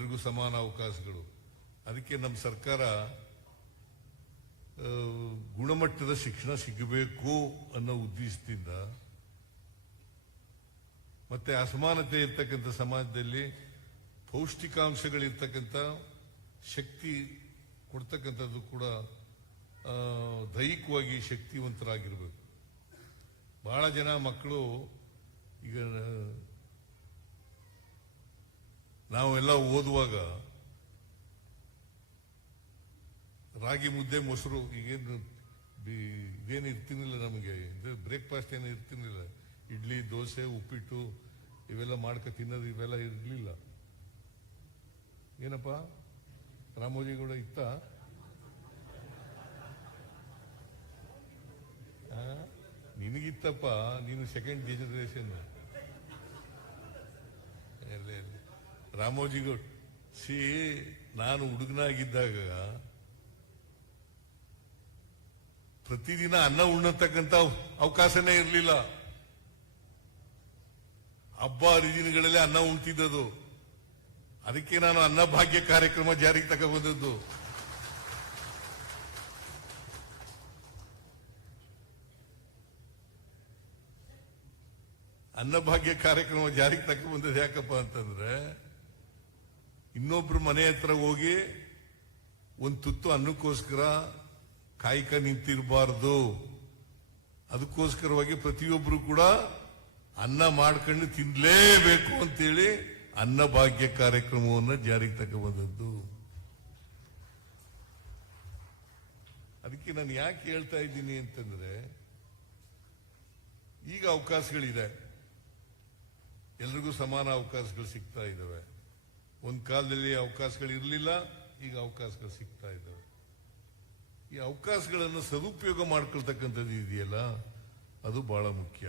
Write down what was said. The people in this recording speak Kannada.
ಎಲ್ರಿಗೂ ಸಮಾನ ಅವಕಾಶಗಳು. ಅದಕ್ಕೆ ನಮ್ಮ ಸರ್ಕಾರ ಗುಣಮಟ್ಟದ ಶಿಕ್ಷಣ ಸಿಗಬೇಕು ಅನ್ನೋ ಉದ್ದೇಶದಿಂದ ಮತ್ತೆ ಅಸಮಾನತೆ ಇರ್ತಕ್ಕಂಥ ಸಮಾಜದಲ್ಲಿ ಪೌಷ್ಟಿಕಾಂಶಗಳಿರ್ತಕ್ಕಂಥ ಶಕ್ತಿ ಕೊಡ್ತಕ್ಕಂಥದ್ದು ಕೂಡ ದೈಹಿಕವಾಗಿ ಶಕ್ತಿವಂತರಾಗಿರ್ಬೇಕು. ಬಹಳ ಜನ ಮಕ್ಕಳು ಈಗ ನಾವೆಲ್ಲ ಓದುವಾಗ ರಾಗಿ ಮುದ್ದೆ ಮೊಸರು ಇದೇನು ಇರ್ತಿರ್ಲಿಲ್ಲ, ನಮಗೆ ಬ್ರೇಕ್ಫಾಸ್ಟ್ ಏನು ಇರ್ತಿರ್ಲಿಲ್ಲ. ಇಡ್ಲಿ ದೋಸೆ ಉಪ್ಪಿಟ್ಟು ಇವೆಲ್ಲ ಮಾಡ್ಕೊ ತಿನ್ನೋದು ಇವೆಲ್ಲ ಇರಲಿಲ್ಲ. ಏನಪ್ಪ ರಾಮೋಜಿಗೌಡ ಇತ್ತ? ನಿನಗಿತ್ತಪ್ಪ, ನೀನು ಸೆಕೆಂಡ್ ಜನರೇಷನ್. ರಾಮೋಜಿಗೌಡ ನಾನು ಹುಡುಗನಾಗಿದ್ದಾಗ ಪ್ರತಿದಿನ ಅನ್ನ ಉಣ್ಣತಕ್ಕಂಥ ಅವಕಾಶನೇ ಇರಲಿಲ್ಲ. ಹಬ್ಬ ಹರಿದಿನಗಳಲ್ಲಿ ಅನ್ನ ಉಣ್ತಿದ್ದದು. ಅದಕ್ಕೆ ನಾನು ಅನ್ನಭಾಗ್ಯ ಕಾರ್ಯಕ್ರಮ ಜಾರಿಗೆ ತಗೊಂಡ್ಬಂದದ್ದು. ಅನ್ನಭಾಗ್ಯ ಕಾರ್ಯಕ್ರಮ ಜಾರಿಗೆ ತಗೊಂಡ್ಬಂದದ್ದು ಯಾಕಪ್ಪ ಅಂತಂದ್ರೆ, ಇನ್ನೊಬ್ರು ಮನೆ ಹತ್ರ ಹೋಗಿ ಒಂದು ತುತ್ತು ಅನ್ನಕ್ಕೋಸ್ಕರ ಕಾಯ್ಕ ನಿಂತಿರಬಾರ್ದು. ಅದಕ್ಕೋಸ್ಕರವಾಗಿ ಪ್ರತಿಯೊಬ್ರು ಕೂಡ ಅನ್ನ ಮಾಡ್ಕೊಂಡು ತಿನ್ಲೇಬೇಕು ಅಂತೇಳಿ ಅನ್ನಭಾಗ್ಯ ಕಾರ್ಯಕ್ರಮವನ್ನು ಜಾರಿಗೆ ತಗೊಂಡ್ಬಂದದ್ದು. ಅದಕ್ಕೆ ನಾನು ಯಾಕೆ ಹೇಳ್ತಾ ಇದ್ದೀನಿ ಅಂತಂದ್ರೆ, ಈಗ ಅವಕಾಶಗಳಿದೆ, ಎಲ್ರಿಗೂ ಸಮಾನ ಅವಕಾಶಗಳು ಸಿಗ್ತಾ ಇದ್ದಾವೆ. ಒಂದು ಕಾಲದಲ್ಲಿ ಅವಕಾಶಗಳು ಇರಲಿಲ್ಲ, ಈಗ ಅವಕಾಶಗಳು ಸಿಗ್ತಾ ಇದ್ದಾವೆ. ಈ ಅವಕಾಶಗಳನ್ನು ಸದುಪಯೋಗ ಮಾಡ್ಕೊಳ್ತಕ್ಕಂಥದ್ದು ಇದೆಯಲ್ಲ, ಅದು ಬಹಳ ಮುಖ್ಯ.